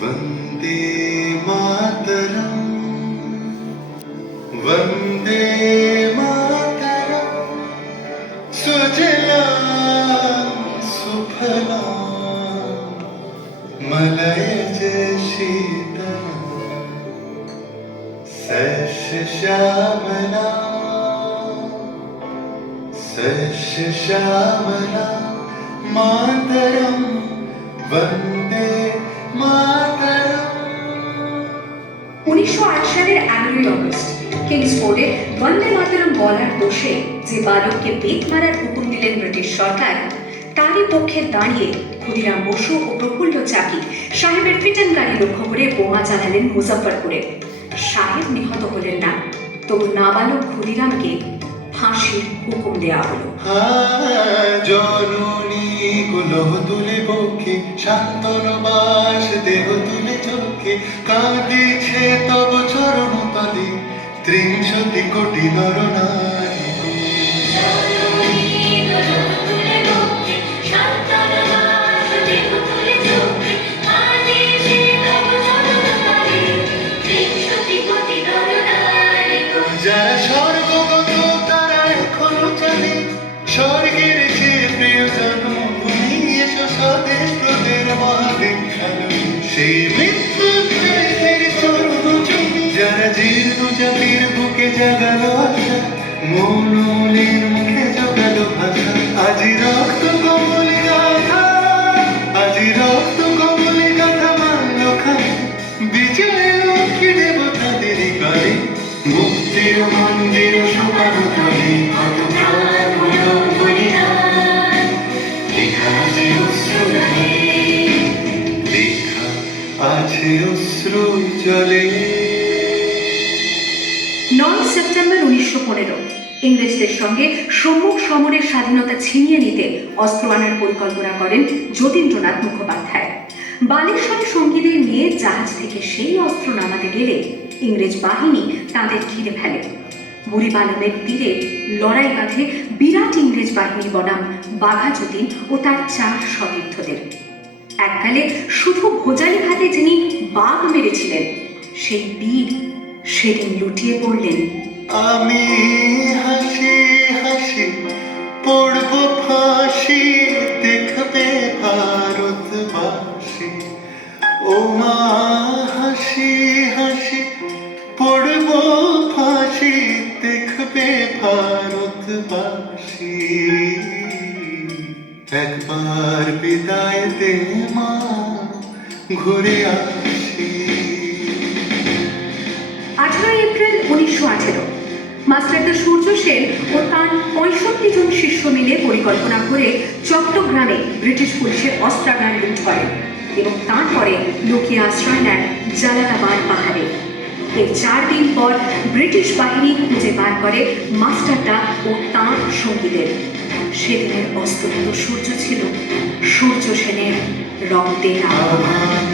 वन्दे मातरम् वन्दे मातरम् सुजलां सुफलां मलयज शीतलां सस्यश्यामलां सस्यश्यामलां मातरं वन्दे मातरम्। 1908 সালের 11 অগস্ট কিংসফোর্ডে বন্দে মাতরম বলার দোষে যে বালককে বেত মারার হুকুম দিলেন ব্রিটিশ সরকার, তারই পক্ষে দাঁড়িয়ে ক্ষুদিরাম বসু ও প্রফুল্ল চাকি সাহেবের ফিটন গাড়ি লক্ষ্য করে বোমা চালালেন মুজফ্ফরপুরে। সাহেব নিহত হলেন না, তবু নাবালক ক্ষুদিরামকে ফাঁসির হুকুম দেওয়া হলো। জননী কুলহ তুলে বক্ষে শান্তন বাস দেহ তুলে চোখে কাঁদিছে তব চরণ তলে 30 কোটি নরনারী। যারা স্বর্গগত তারা এখনো চলে স্বর্গের যে প্রিয় জন্মভূমি, এসো স্বদেশ তোদের মহাবিখ্যাত সেই মৃত্যুঞ্জয়ের চরণ চুমি। যারা জীর্ণ জাতির বুকে জাগালো আশা, মৌনলের মুখে জোগালো ভাষা, আজি রক্ত কমলে গাথা, আজি রক্ত কমলে গাথা মানল খায় বিজয় লক্ষ্মী দেবতাদের কালে। মুক্তির মন্দির শোভানো তলে কত প্রাণ হলো বলিদান, লেখা আছে অশ্রু জলে, লেখা আছে অশ্রু জলে। 9 সেপ্টেম্বর 1915 ইংরেজদের সঙ্গে সম্মুখ সমরের স্বাধীনতা ছিনিয়ে নিতে অস্ত্র আনার পরিকল্পনা করেন যতীন্দ্রনাথ মুখোপাধ্যায়। বালেশ্বরে সঙ্গীদের নিয়ে জাহাজ থেকে সেই অস্ত্র নামাতে গেলে ইংরেজ বাহিনী তাদের ঘিরে ফেলে। বুড়িবালমের তীরে লড়াই বাঁধে বিরাট ইংরেজ বাহিনী বনাম বাঘা যতীন ও তার 4 সতীর্থদের। এককালে শুধু ভোজালি ঘাটে যিনি বাঘ মেরেছিলেন, সেই বীর সেদিন লুটিয়ে পড়লেন। আমি হাসি হাসি পড়ব ফাঁসি, দেখবে ভারতবাসী। ও মা হাসি হাসি পড়ব ফাঁসি, দেখবে ভারতবাসী। একবার বিদায় দে মা, ঘুরে আসি। 18 এপ্রিল 1918 মাস্টারদা সূর্য সেন ও তার 65 জন শিষ্য মিলে পরিকল্পনা করে চট্টগ্রামে ব্রিটিশ পুলিশের অস্ত্রাগার লুট করেন এবং তারপরে লুকিয়ে আশ্রয় নেন জালালাবাদ পাহাড়ে। এর 4 দিন পর ব্রিটিশ বাহিনী খুঁজে বার করে মাস্টারদা ও তাঁর সঙ্গীদের। সেদিনের অস্তমিত সূর্য ছিল সূর্য সেনের রক্তের আহ্বান।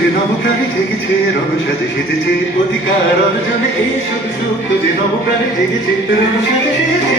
যে নবপ্রাণে জেগেছে রণ সাজে সেজেছে অধিকার অর্জনে, এই শুধু সুপ্ত যে নবপ্রাণে জেগেছে রণ সাজে সেজেছে।